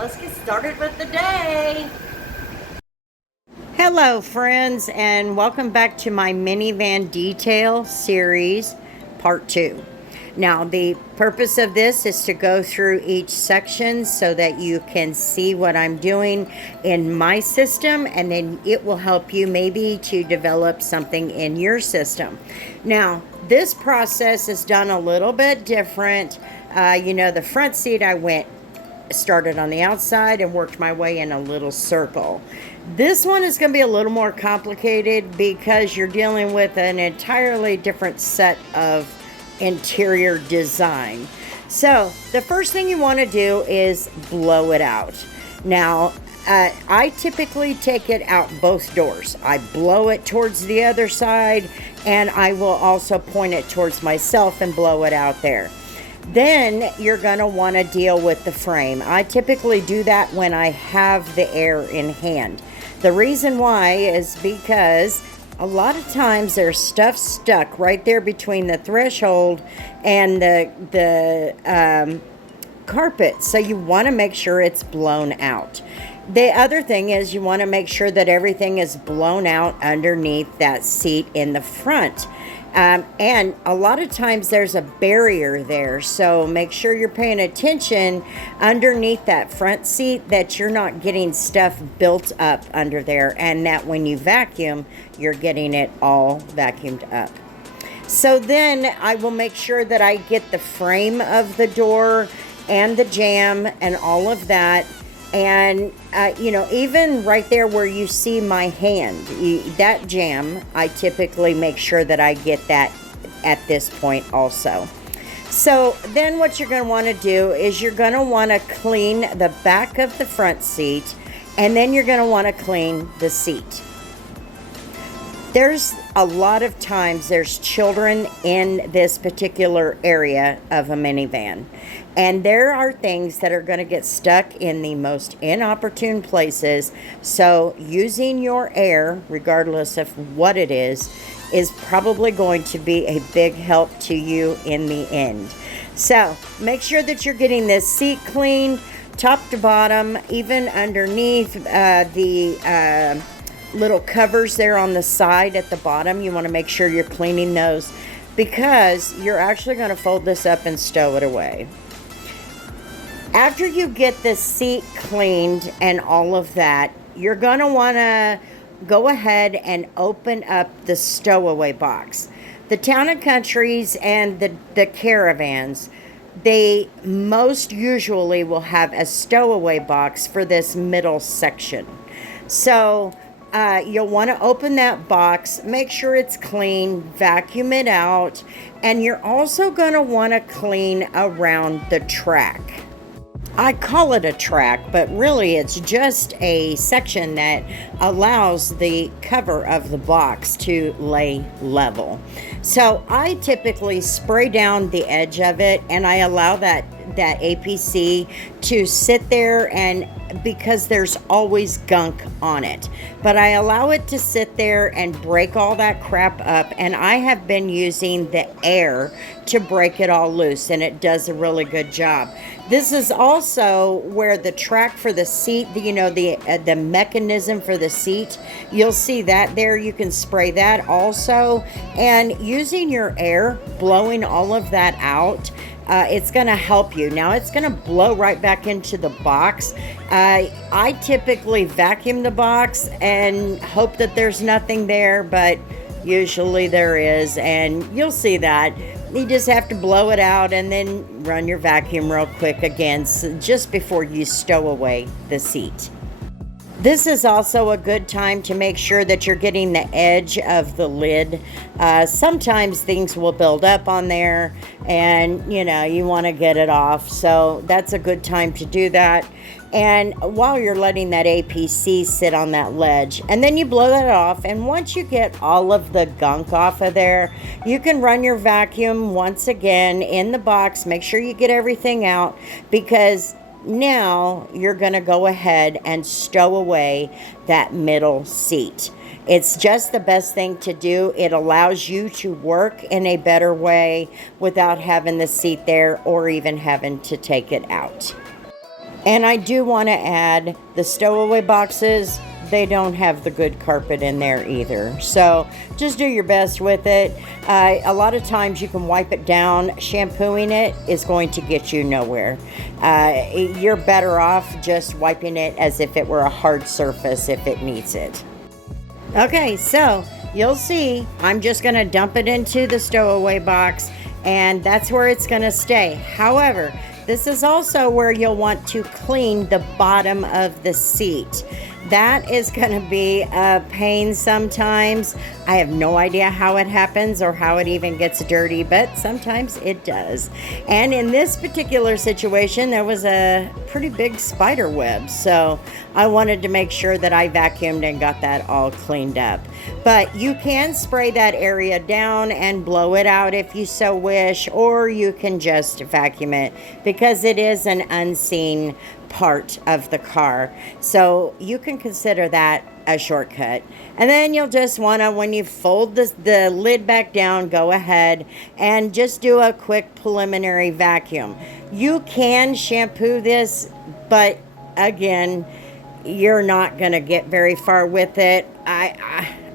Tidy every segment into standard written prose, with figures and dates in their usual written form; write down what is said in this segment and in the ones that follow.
let's get started with the day. Hello friends, and welcome back to my Minivan Detail series part 2. Now the purpose of this is to go through each section so that you can see what I'm doing in my system, and then it will help you maybe to develop something in your system. Now this process is done a little bit different. The front seat I started on the outside and worked my way in a little circle. This one is going to be a little more complicated because you're dealing with an entirely different set of interior design. So the first thing you want to do is blow it out. Now, I typically take it out both doors. I blow it towards the other side, and I will also point it towards myself and blow it out there. Then you're going to want to deal with the frame. I typically do that when I have the air in hand. The reason why is because a lot of times there's stuff stuck right there between the threshold and the carpet. So you want to make sure it's blown out. The other thing is you want to make sure that everything is blown out underneath that seat in the front. And a lot of times there's a barrier there, so make sure you're paying attention underneath that front seat that you're not getting stuff built up under there, and that when you vacuum, you're getting it all vacuumed up. So then I will make sure that I get the frame of the door and the jamb and all of that. And, even right there where you see my hand, that jamb, I typically make sure that I get that at this point also. So then what you're going to want to do is you're going to want to clean the back of the front seat, and then you're going to want to clean the seat. There's a lot of times there's children in this particular area of a minivan, and there are things that are going to get stuck in the most inopportune places. So using your air, regardless of what it is probably going to be a big help to you in the end. So make sure that you're getting this seat cleaned top to bottom, even underneath the little covers there on the side at the bottom. You want to make sure you're cleaning those, because you're actually going to fold this up and stow it away. After you get the seat cleaned and all of that, you're going to want to go ahead and open up the stowaway box. The Town and Countries and the Caravans, they most usually will have a stowaway box for this middle section. So you'll want to open that box, make sure it's clean, vacuum it out, and you're also going to want to clean around the track. I call it a track, but really it's just a section that allows the cover of the box to lay level. So I typically spray down the edge of it, and I allow that APC to sit there, and because there's always gunk on it, but I allow it to sit there and break all that crap up, and I have been using the air to break it all loose, and it does a really good job. This is also where the track for the seat, the mechanism for the seat, you'll see that there. You can spray that also, and using your air, blowing all of that out, it's going to help you. Now it's going to blow right back into the box. I typically vacuum the box and hope that there's nothing there, but usually there is, and you'll see that. You just have to blow it out and then run your vacuum real quick again, just before you stow away the seat. This is also a good time to make sure that you're getting the edge of the lid. Sometimes things will build up on there, and you want to get it off. So that's a good time to do that. And while you're letting that APC sit on that ledge, and then you blow that off, and once you get all of the gunk off of there, you can run your vacuum once again in the box. Make sure you get everything out, because now you're going to go ahead and stow away that middle seat. It's just the best thing to do. It allows you to work in a better way without having the seat there or even having to take it out. And I do want to add the stowaway boxes. They don't have the good carpet in there either. So just do your best with it. A lot of times you can wipe it down. Shampooing it is going to get you nowhere. You're better off just wiping it as if it were a hard surface if it needs it. Okay, so you'll see I'm just going to dump it into the stowaway box, and that's where it's going to stay. However, this is also where you'll want to clean the bottom of the seat. That is going to be a pain sometimes. I have no idea how it happens or how it even gets dirty, but sometimes it does. And in this particular situation, there was a pretty big spider web, so I wanted to make sure that I vacuumed and got that all cleaned up. But you can spray that area down and blow it out if you so wish, or you can just vacuum it because it is an unseen part of the car. So you can consider that a shortcut. And then you'll just want to, when you fold the lid back down, go ahead and just do a quick preliminary vacuum. You can shampoo this, but again, you're not going to get very far with it.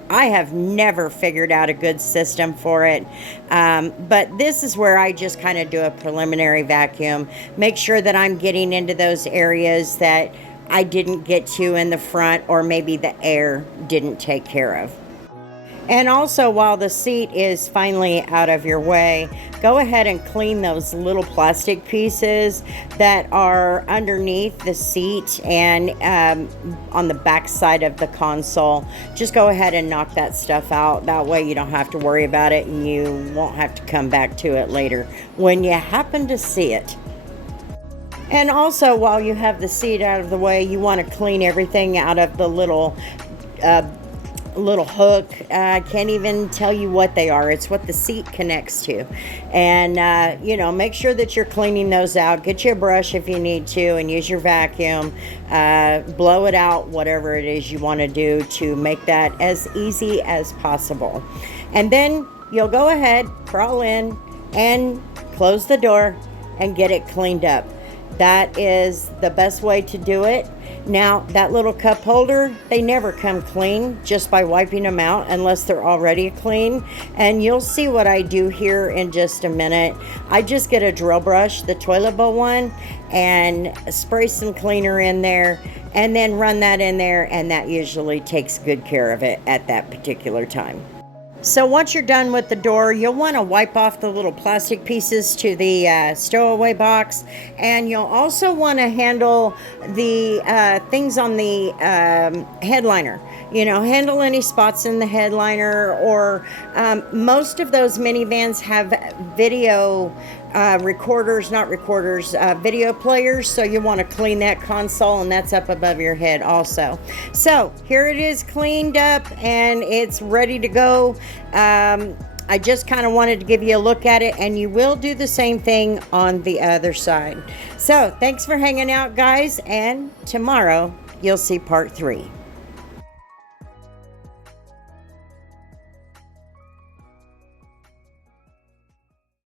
I have never figured out a good system for it, but this is where I just kind of do a preliminary vacuum. Make sure that I'm getting into those areas that I didn't get to in the front, or maybe the air didn't take care of. And also, while the seat is finally out of your way, go ahead and clean those little plastic pieces that are underneath the seat and on the back side of the console. Just go ahead and knock that stuff out. That way you don't have to worry about it, and you won't have to come back to it later when you happen to see it. And also, while you have the seat out of the way, you want to clean everything out of the little hook. I can't even tell you what they are. It's what the seat connects to. And, make sure that you're cleaning those out. Get you a brush if you need to, and use your vacuum. Blow it out, whatever it is you want to do to make that as easy as possible. And then you'll go ahead, crawl in, and close the door and get it cleaned up. That is the best way to do it. Now, that little cup holder, they never come clean just by wiping them out unless they're already clean. And you'll see what I do here in just a minute. I just get a drill brush, the toilet bowl one, and spray some cleaner in there, and then run that in there, and that usually takes good care of it at that particular time. So once you're done with the door, you'll want to wipe off the little plastic pieces to the stowaway box, and you'll also want to handle the things on the headliner. Handle any spots in the headliner, or most of those minivans have video video players, so you want to clean that console, and that's up above your head also. So here it is, cleaned up, and it's ready to go. I just kind of wanted to give you a look at it, and you will do the same thing on the other side. So thanks for hanging out, guys, and tomorrow you'll see part 3.